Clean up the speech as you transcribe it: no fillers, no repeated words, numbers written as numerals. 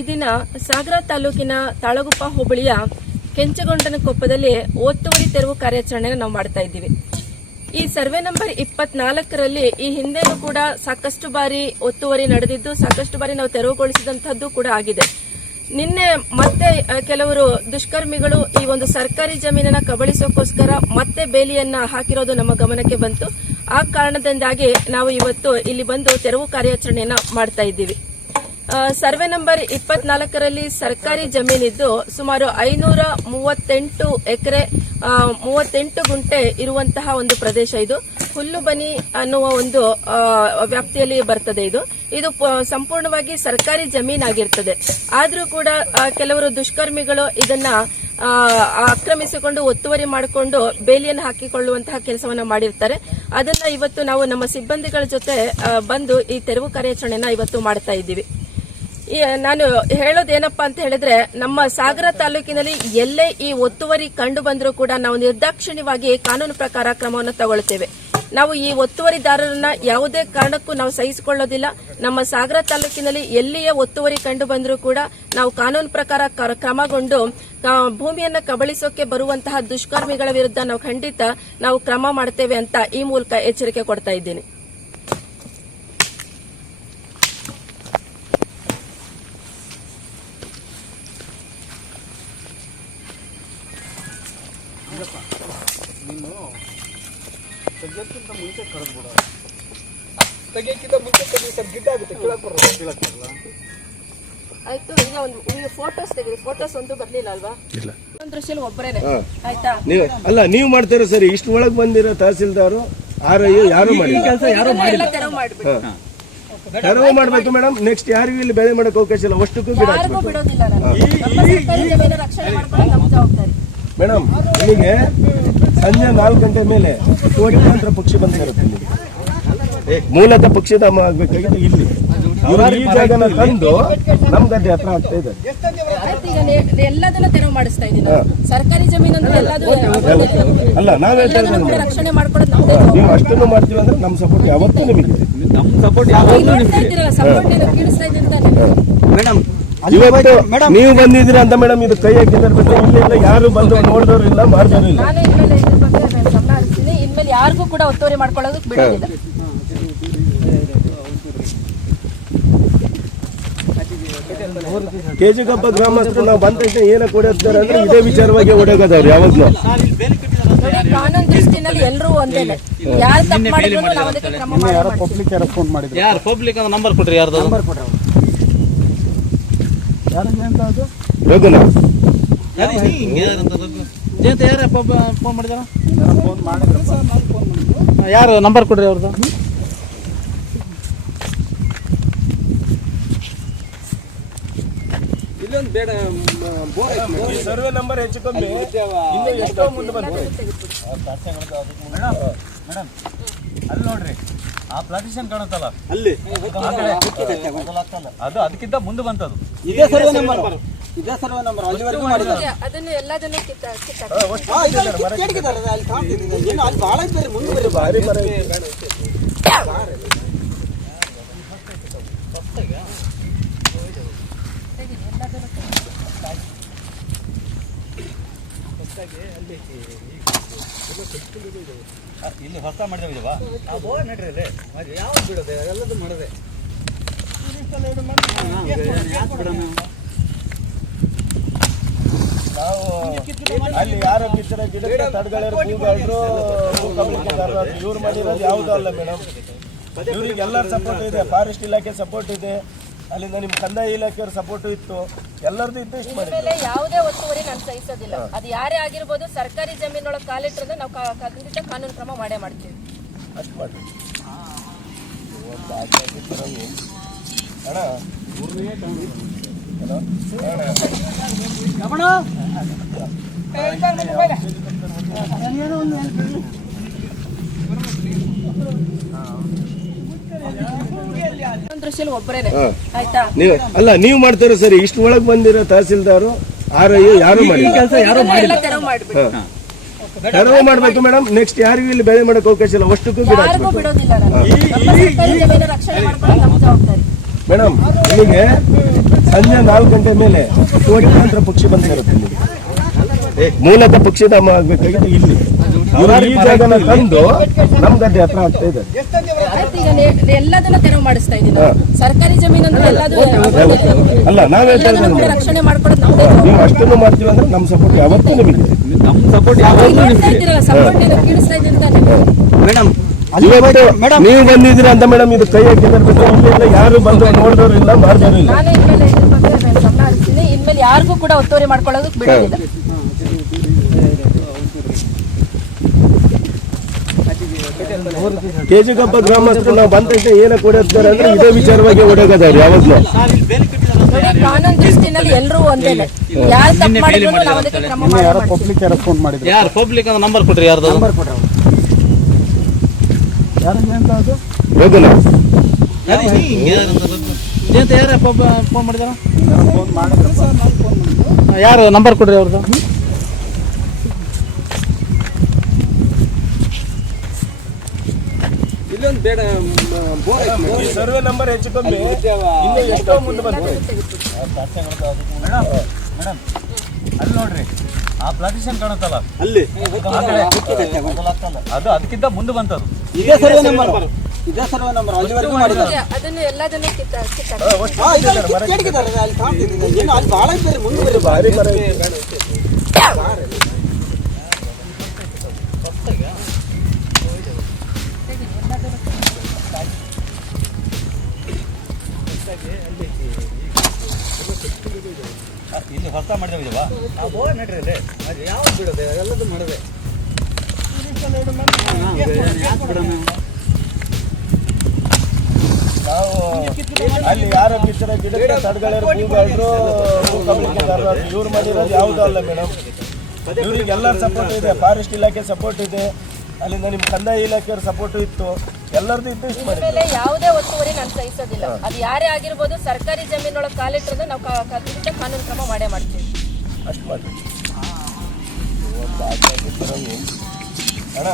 ಈ ದಿನ ಸಾಗರ ತಾಲೂಕಿನ ತಾಳಗುಪ್ಪ ಹೋಬಳಿಯ ಕೆಂಚಗೊಂಡನಕೊಪ್ಪದಲ್ಲಿ ಒತ್ತುವರಿ ತೆರವು ಕಾರ್ಯಾಚರಣೆಯನ್ನು ನಾವು ಮಾಡ್ತಾ ಇದ್ದೀವಿ. ಈ ಸರ್ವೆ ನಂಬರ್ 24ರಲ್ಲಿ ಈ ಹಿಂದೆನೂ ಕೂಡ ಸಾಕಷ್ಟು ಬಾರಿ ಒತ್ತುವರಿ ನಡೆದಿದ್ದು, ಸಾಕಷ್ಟು ಬಾರಿ ನಾವು ತೆರವುಗೊಳಿಸಿದಂತಹದ್ದು ಕೂಡ ಆಗಿದೆ. ನಿನ್ನೆ ಮತ್ತೆ ಕೆಲವರು ದುಷ್ಕರ್ಮಿಗಳು ಈ ಒಂದು ಸರ್ಕಾರಿ ಜಮೀನನ್ನ ಕಬಳಿಸೋಕೋಸ್ಕರ ಮತ್ತೆ ಬೇಲಿಯನ್ನ ಹಾಕಿರೋದು ನಮ್ಮ ಗಮನಕ್ಕೆ ಬಂತು. ಆ ಕಾರಣದಿಂದಾಗಿ ನಾವು ಇವತ್ತು ಇಲ್ಲಿ ಬಂದು ತೆರವು ಕಾರ್ಯಾಚರಣೆಯನ್ನ ಮಾಡ್ತಾ ಇದ್ದೀವಿ. ಸರ್ವೆ ನಂಬರ್ 24ರಲ್ಲಿ ಸರ್ಕಾರಿ ಜಮೀನಿದ್ದು ಸುಮಾರು 538 ಎಕರೆ 38 ಗುಂಟೆ ಇರುವಂತಹ ಒಂದು ಪ್ರದೇಶ. ಇದು ಹುಲ್ಲುಬನಿ ಅನ್ನುವ ಒಂದು ವ್ಯಾಪ್ತಿಯಲ್ಲಿ ಬರ್ತದೆ. ಇದು ಸಂಪೂರ್ಣವಾಗಿ ಸರ್ಕಾರಿ ಜಮೀನಾಗಿರ್ತದೆ. ಆದ್ರೂ ಕೂಡ ಕೆಲವರು ದುಷ್ಕರ್ಮಿಗಳು ಇದನ್ನ ಆಕ್ರಮಿಸಿಕೊಂಡು ಒತ್ತುವರಿ ಮಾಡಿಕೊಂಡು ಬೇಲಿಯನ್ನು ಹಾಕಿಕೊಳ್ಳುವಂತಹ ಕೆಲಸವನ್ನ ಮಾಡಿರ್ತಾರೆ. ಅದನ್ನ ಇವತ್ತು ನಾವು ನಮ್ಮ ಸಿಬ್ಬಂದಿಗಳ ಜೊತೆ ಬಂದು ಈ ತೆರವು ಕಾರ್ಯಾಚರಣೆಯನ್ನ ಇವತ್ತು ಮಾಡ್ತಾ ಇದ್ದೀವಿ. ನಾನು ಹೇಳೋದೇನಪ್ಪಾ ಅಂತ ಹೇಳಿದ್ರೆ, ನಮ್ಮ ಸಾಗರ ತಾಲೂಕಿನಲ್ಲಿ ಎಲ್ಲೇ ಈ ಒತ್ತುವರಿ ಕಂಡು ಬಂದರೂ ಕೂಡ ನಾವು ನಿರ್ದಾಕ್ಷಿಣ್ಯವಾಗಿ ಕಾನೂನು ಪ್ರಕಾರ ಕ್ರಮವನ್ನು ತಗೊಳ್ತೇವೆ. ನಾವು ಈ ಒತ್ತುವರಿದಾರರನ್ನ ಯಾವುದೇ ಕಾರಣಕ್ಕೂ ನಾವು ಸಹಿಸಿಕೊಳ್ಳೋದಿಲ್ಲ. ನಮ್ಮ ಸಾಗರ ತಾಲೂಕಿನಲ್ಲಿ ಎಲ್ಲಿಯೇ ಒತ್ತುವರಿ ಕಂಡು ಬಂದರೂ ಕೂಡ ನಾವು ಕಾನೂನು ಪ್ರಕಾರ ಕ್ರಮಗೊಂಡು ಭೂಮಿಯನ್ನ ಕಬಳಿಸೋಕೆ ಬರುವಂತಹ ದುಷ್ಕರ್ಮಿಗಳ ವಿರುದ್ಧ ನಾವು ಖಂಡಿತ ನಾವು ಕ್ರಮ ಮಾಡ್ತೇವೆ ಅಂತ ಈ ಮೂಲಕ ಎಚ್ಚರಿಕೆ ಕೊಡ್ತಾ ಇದ್ದೀನಿ. ತೆಗಿಯೋಕ್ಕಿಂತ ಮುಂಚೆ ಕರೆದ್ಬಿಡ, ತೆಗಿಯೋಕ್ಕಿಂತ ಮುಂಚೆ ಸರ್ ಗಿಡ್ಡ ಆಗುತ್ತೆ, ಕೀಳಕ್ ಬರಲ್ಲ. ಆಯ್ತು, ಈಗ ಒಂದು ಫೋಟೋಸ್ ತೆಗೆದು ಫೋಟೋಸ್ ಒಂದು ಬರ್ಲಿಲ್ಲ ಅಲ್ವಾ? ಇಲ್ಲ, ಒಂದು ದೃಶ್ಯದಲ್ಲಿ ಒಬ್ಬರೇನೆ. ಆಯ್ತಾ, ನೀವು ಮಾಡ್ತೀರಾ ಸರಿ. ಇಷ್ಟು ಒಳಗೆ ಬಂದಿರೋ ತಹಸೀಲ್ದಾರು ಆರ್ಐಯು ಯಾರು ಮಾಡಿ ಕೆಲಸ ಯಾರು ಮಾಡಿಲ್ಲ. ತೆರವು ಮಾಡ್ಬೇಕು ಮೇಡಮ್. ನೆಕ್ಸ್ಟ್ ಯಾರಿಗೂ ಇಲ್ಲಿ ಬೆಳೆ ಮಾಡಕ್ ಅವಕಾಶ ಇಲ್ಲ. ಅಷ್ಟಕ್ಕೂ ಗಿಡ ಬಿಡೋದಿಲ್ಲ. ರಕ್ಷಣೆ ಮಾಡ್ಕೊಂಡು ನಮ್ಮ ಜವಾಬ್ದಾರಿ ಮೇಡಮ್. ನಿಮಗೆ ಸಂಜೆ 4 ಗಂಟೆ ಮೇಲೆ ಕೋಟ್ಯಾಂತರ ಪಕ್ಷಿ ಬಂದಿರುತ್ತೆ. ಮೂಲತಃ ಪಕ್ಷಿಧಾಮ ಆಗ್ಬೇಕಾಗಿತ್ತು ಇಲ್ಲಿ. ಈ ಜಾಗನ ತಂದು ನಮ್ ಗದ್ದೆ ಹತ್ರ ಆಗ್ತಾ ಇದೆ. ಎಲ್ಲದನ್ನ ತೆರವು ಮಾಡಿಸ್ತಾ ಇದ್ದೀನಿ. ಸರ್ಕಾರಿ ಜಮೀನು ಅಲ್ಲ, ನಾವ್ ಹೇಳ್ತಾ ಇದ್ದೀವಿ ರಕ್ಷಣೆ ಮಾಡ್ಕೊಳ್ಳೋದು. ನೀವು ಅಷ್ಟನ್ನು ಮಾಡ್ತೀವಿ ಅಂದ್ರೆ ನಮ್ ಸಪೋರ್ಟ್ ಯಾವತ್ತೂ ನಿಮಗೆ. ನಮ್ ಸಪೋರ್ಟ್ ಮೇಡಮ್. ಇವತ್ತು ನೀವು ಬಂದಿದ್ದೀರಿ ಅಂತ ಮೇಡಮ್, ಇದು ಕೈ ಹಾಕಿದ್ರೆ ಇಲ್ಲೆಲ್ಲ ಯಾರು ಬಂದು ನೋಡಿದವರು ಇಲ್ಲ, ಮಾಡಿದವರು ಇಲ್ಲ. ನಾನು ಇನ್ಮೇಲೆ ಇದ್ರ ಬಗ್ಗೆ ಗಮನ ಹರಿಸ್ತೀನಿ. ಇನ್ಮೇಲೆ ಯಾರಿಗೂ ಕೂಡ ಒತ್ತುವರಿ ಮಾಡ್ಕೊಳ್ಳೋದಕ್ಕೆ ಬಿಡೋದಿಲ್ಲ. ಕೆಜಿಗಪ್ಪ ಗ್ರಾಮಸ್ಥರು ನಾವು ಬಂದ ತಕ್ಷಣ ಏನ ಕೊಡುತ್ತಾರೆ ಅಂದ್ರೆ ಇದೇ ವಿಚಾರವಾಗಿ ಓಡಾಗೋದವ್ರು ಯಾವಾಗ್ಲೂ. ಕಾನೂನು ದೃಷ್ಟಿನಲ್ಲಿ ಎಲ್ಲರೂ ಒಂದೇನೆ. ಯಾರು ತಪ್ಪು ಮಾಡಿದ್ರು ನಾವು ಅದಕ್ಕೆ ಕ್ರಮ ಪಬ್ಲಿಕ್ ಯಾರು ಫೋನ್ ಮಾಡಿದ್ರು? ಯಾರು ಪಬ್ಲಿಕ್ ನಂಬರ್ ಕೊಟ್ರಿ? ಯಾರ್ದು ನಂಬರ್ ಕೊಟ್ರಿ? ರಘುನಾಥ್ ಯಾರ ಫೋನ್ ಮಾಡಿದಾರ? ಯಾರು ನಂಬರ್ ಕೊಡ್ರಿ ಅವ್ರದ್ದು? ಇಲ್ಲೊಂದು ಬೇಡ ಸರ್ವೆ ನಂಬರ್ ಹೆಚ್ಚು ಕಮ್ಮಿ ಎಷ್ಟೋ ಮುಂದೆ ಬಂತು ಮೇಡಮ್. ಅಲ್ಲಿ ನೋಡ್ರಿ, ಆ ಪ್ಲಾಟಿಷನ್ ಕಾಣುತ್ತಲ್ಲ ಅಲ್ಲಿ, ಅದು ಅದಕ್ಕಿಂತ ಮುಂದೆ ಬಂತದು. ಇದೇ ಸರ್ವೆ ನಂಬರ್, ಇದೇ ಸರ್ವೆ ನಂಬರ್. ಅಲ್ಲಿವರೆಗೂ ಮಾಡಿದ್ದಾರೆ. ಅದನ್ನು ಎಲ್ಲದನ್ನು ಭಾರಿ ಮರ ಇಲ್ಲಿ ಹೊಸ ಮಾಡಿದವ ನಡ್ರಿ. ಯಾವ್ದು ಬಿಡೋದೆ? ಎಲ್ಲದು ಮಾಡದೆ. ನಾವು ಅಲ್ಲಿ ಯಾರ ಕಿಚ್ಚರ ಗಿಡ ತಡಗಳರು ಇವ್ರು ಮಾಡಿರೋದು ಯಾವುದೂ ಅಲ್ಲ ಮೇಡಮ್. ಇವ್ರಿಗೆ ಎಲ್ಲರ ಸಪೋರ್ಟ್ ಇದೆ. ಫಾರೆಸ್ಟ್ ಇಲಾಖೆ ಸಪೋರ್ಟ್ ಇದೆ, ಅಲ್ಲಿಂದ ನಿಮ್ ಕಂದಾಯ ಇಲಾಖೆಯವ್ರ ಸಪೋರ್ಟ್ ಇತ್ತು, ಎಲ್ಲರದ್ದು ಇತ್ತು. ಇಷ್ಟು ಮಾಡಿ ಯಾವುದೇ ಒತ್ತುವರಿ ನಾನು ಸಹಿಸೋದಿಲ್ಲ. ಅದು ಯಾರೇ ಆಗಿರ್ಬೋದು, ಸರ್ಕಾರಿ ಜಮೀನೊಳಗೆ ಕಾಲಿಟ್ಟರೆ ನಾವು ಖಂಡಿತ ಕಾನೂನು ಕ್ರಮ ಮಾಡೇ ಮಾಡ್ತೀವಿ. ಅಷ್ಟು ಮಾಡಿ ದೃಶ್ಯದಲ್ಲಿ ಒಬ್ಬರೇನೆ. ಆಯ್ತಾ, ಅಲ್ಲ, ನೀವು ಮಾಡ್ತೀರಾ ಸರಿ. ಇಷ್ಟು ಒಳಗೆ ಬಂದಿರೋ ತಹಸೀಲ್ದಾರು ಆರ್ಐಯು ಯಾರು ಮಾಡಿ ಕೆಲಸ ಯಾರು ಮಾಡಿಲ್ಲ. ತೆರವು ಮಾಡ್ಬೇಕು ಮೇಡಮ್. ನೆಕ್ಸ್ಟ್ ಯಾರಿಗೂ ಇಲ್ಲಿ ಬೆಳೆ ಮಾಡಕ್ ಅವಕಾಶ ಇಲ್ಲ. ಅಷ್ಟಕ್ಕೂ ಗಿಡ ಬಿಡೋದಿಲ್ಲ. ರಕ್ಷಣೆ ಮಾಡ್ಕೊಳ್ಳೋದು ನಮ್ಮ ಜವಾಬ್ದಾರಿ ಮೇಡಮ್ ಇಲ್ಲಿಗೆ ಸಂಜೆ 4 ಗಂಟೆ ಮೇಲೆ ಕೋಟ್ಯಾಂತರ ಪಕ್ಷಿ ಬಂದು ಸೇರುತ್ತೆ ಇಲ್ಲಿಗೆ. ಮೂಲತಃ ಪಕ್ಷಿಧಾಮ ಆಗ್ಬೇಕಾಗಿತ್ತು ಇಲ್ಲಿ. ಇವರು ಈ ಜಾಗನ ತಂದು ನಮ್ ಗದ್ದೆ ಹತ್ರ ಆಗ್ತಾ ಇದೆ. ಆಯ್ತು, ಈಗ ಎಲ್ಲದನ್ನ ತೆರವು ಮಾಡಿಸ್ತಾ ಇದೀನಿ. ಸರ್ಕಾರಿ ಜಮೀನು ಅಂದ್ರೆ ಎಲ್ಲದೂ ಅಲ್ಲ, ನಾವ್ ಹೇಳ್ತಾ ಎಲ್ಲದನ್ನೂ ಕೂಡ ಇದ್ದೀವಿ ರಕ್ಷಣೆ ಮಾಡ್ಕೊಡೋದು ನಮ್ದೇ. ನೀವು ಅಷ್ಟನ್ನು ಮಾಡ್ತೀವಿ ಅಂದ್ರೆ ನಮ್ ಸಪೋರ್ಟ್ ಯಾವತ್ತೂ ನಿಮಗೆ. ನಮ್ಮ ಸಪೋರ್ಟ್ ಈಗ ನೋಡ್ತಾ ಇದ್ದೀರಲ್ಲ, ಸಪೋರ್ಟ್ ಕೀಳಿಸ್ತಾ ಇದ್ದೀನಿ ತಾನೆ. ಮೇಡಮ್ ಇವತ್ತು ನೀವು ಬಂದಿದ್ದೀರಿ ಅಂತ ಮೇಡಮ್ ಇದು ಕೈ ಹಾಕಿದ್ರೆ ಇಲ್ಲೆಲ್ಲ ಯಾರು ಬಂದು ನೋಡಿದವರು ಇಲ್ಲ, ಮಾಡಿದವರು ಇಲ್ಲ. ನಾನು ಇನ್ಮೇಲೆ ಇದ್ರ ಬಗ್ಗೆ ಗಮನ ಹರಿಸ್ತೀನಿ. ಇನ್ಮೇಲೆ ಯಾರಿಗೂ ಕೂಡ ಒತ್ತುವರಿ ಮಾಡ್ಕೊಳ್ಳೋದಕ್ಕೆ ಬಿಡೋದಿಲ್ಲ. ಕೆಜಿಗಪ್ಪ ಗ್ರಾಮಸ್ಥರು ನಾವು ಬಂದ ತಕ್ಷಣ ಏನ ಕೊಡುತ್ತಾರೆ ಅಂದ್ರೆ ಇದೇ ವಿಚಾರವಾಗಿ ಓಡೋಗದಾರೆ ಯಾವಾಗ್ಲೂ. ನೋಡಿ, ಕಾನೂನು ದೃಷ್ಟಿನಲ್ಲಿ ಎಲ್ಲರೂ ಒಂದೇನೆ. ಯಾರು ತಪ್ಪು ಮಾಡಿದ್ರು ನಾವು ಅದಕ್ಕೆ ಕ್ರಮ ಮಾಡ್ತೀವಿ. ಪಬ್ಲಿಕ್ ಯಾರು ಫೋನ್ ಮಾಡಿದ್ರು? ಯಾರು ಪಬ್ಲಿಕ್ ಅಂತ ನಂಬರ್ ಕೊಟ್ರಿ? ಯಾರ್ದು ನಂಬರ್ ಕೊಟ್ರ? ಯಾರಿಗೆ ಅಂತ ಅದು? ಹೋಗಲ್ಲ ಯಾರು ಫೋನ್ ಮಾಡಿದಾರ? ಫೋನ್ ಮಾಡಿದ್ರಪ್ಪ. ಯಾರು ನಂಬರ್ ಕೊಡ್ರಿ ಅವ್ರದ್ದು? ಇಲ್ಲೊಂದು ಬೇಡ ಬೋರ್ ಸರ್ವೆ ನಂಬರ್ ಹೆಚ್ಚು ಕಮ್ಮಿ ಇನ್ನೂ ಎಷ್ಟೋ ಮುಂದೆ ಬಂತು. ಮೇಡಮ್ ಅಲ್ಲಿ ನೋಡ್ರಿ, ಆ ಪ್ಲಾಟಿಷನ್ ಕಾಣುತ್ತಲ್ಲ ಅಲ್ಲಿ ಅದು ಅದಕ್ಕಿಂತ ಮುಂದೆ ಬಂತದು. ಇದೇ ಸರ್ವೆ ನಂಬರ್, ಇದೇ ಸರ್ವೆ ನಂಬರ್ ಅಲ್ಲಿವರೆಗೂ ಮಾಡಿದ್ದಾರೆ. ಅದನ್ನು ಎಲ್ಲದನ್ನು ಕಿತ್ತಾಕ್ತಾರೆ. ಕೆಡಗಿದ್ದಾರೆ ಅಲ್ಲಿ ಕಾಣ್ತಿದೆ. ಏನು ಅಲ್ಲಿ ಭಾಳ ಬೇರೆ ಮುಂದೆ ಬೇರೆ ಭಾರಿ ಮರ ಐತೆ. ಇಲ್ಲಿ ಹೊಸ ಮಾಡಿದವ ನಡ್ರಿ ಅಲ್ಲಿ ಯಾವ್ದು ಬಿಡೋದೆ ಎಲ್ಲದೂ ಮಾಡದೆ. ನಾವು ಅಲ್ಲಿ ಯಾರ ಬಿಚ್ಚರ ಗಿಡಕ್ಕೆ ತಡಗಳರು ಭೂಗಾರರು ಇವ್ರು ಮಾಡಿರೋದು ಯಾವುದೂ ಅಲ್ಲ ಮೇಡಮ್. ಇವ್ರಿಗೆ ಎಲ್ಲರ ಸಪೋರ್ಟ್ ಇದೆ, ಫಾರೆಸ್ಟ್ ಇಲಾಖೆ ಸಪೋರ್ಟ್ ಇದೆ, ಅಲ್ಲಿಂದ ನಿಮ್ಮ ಕಂದಾಯ ಇಲಾಖೆಯವ್ರ ಸಪೋರ್ಟ್ ಇತ್ತು, ಎಲ್ಲರದ್ದು ಇತ್ತು. ಇಷ್ಟು ಮಾಡಿ ಮೇಲೆ ಯಾವುದೇ ಒತ್ತುವರಿ ನಾನು ಸಹಿಸೋದಿಲ್ಲ. ಅದು ಯಾರೇ ಆಗಿರ್ಬೋದು, ಸರ್ಕಾರಿ ಜಮೀನೊಳಗೆ ಕಾಲಿಟ್ಟರೆ ನಾವು ವಿರುದ್ಧ ಕಾನೂನು ಕ್ರಮ ಮಾಡೇ ಮಾಡ್ತೀವಿ. ಅಷ್ಟು ಮಾಡಿ ಅಣ್ಣ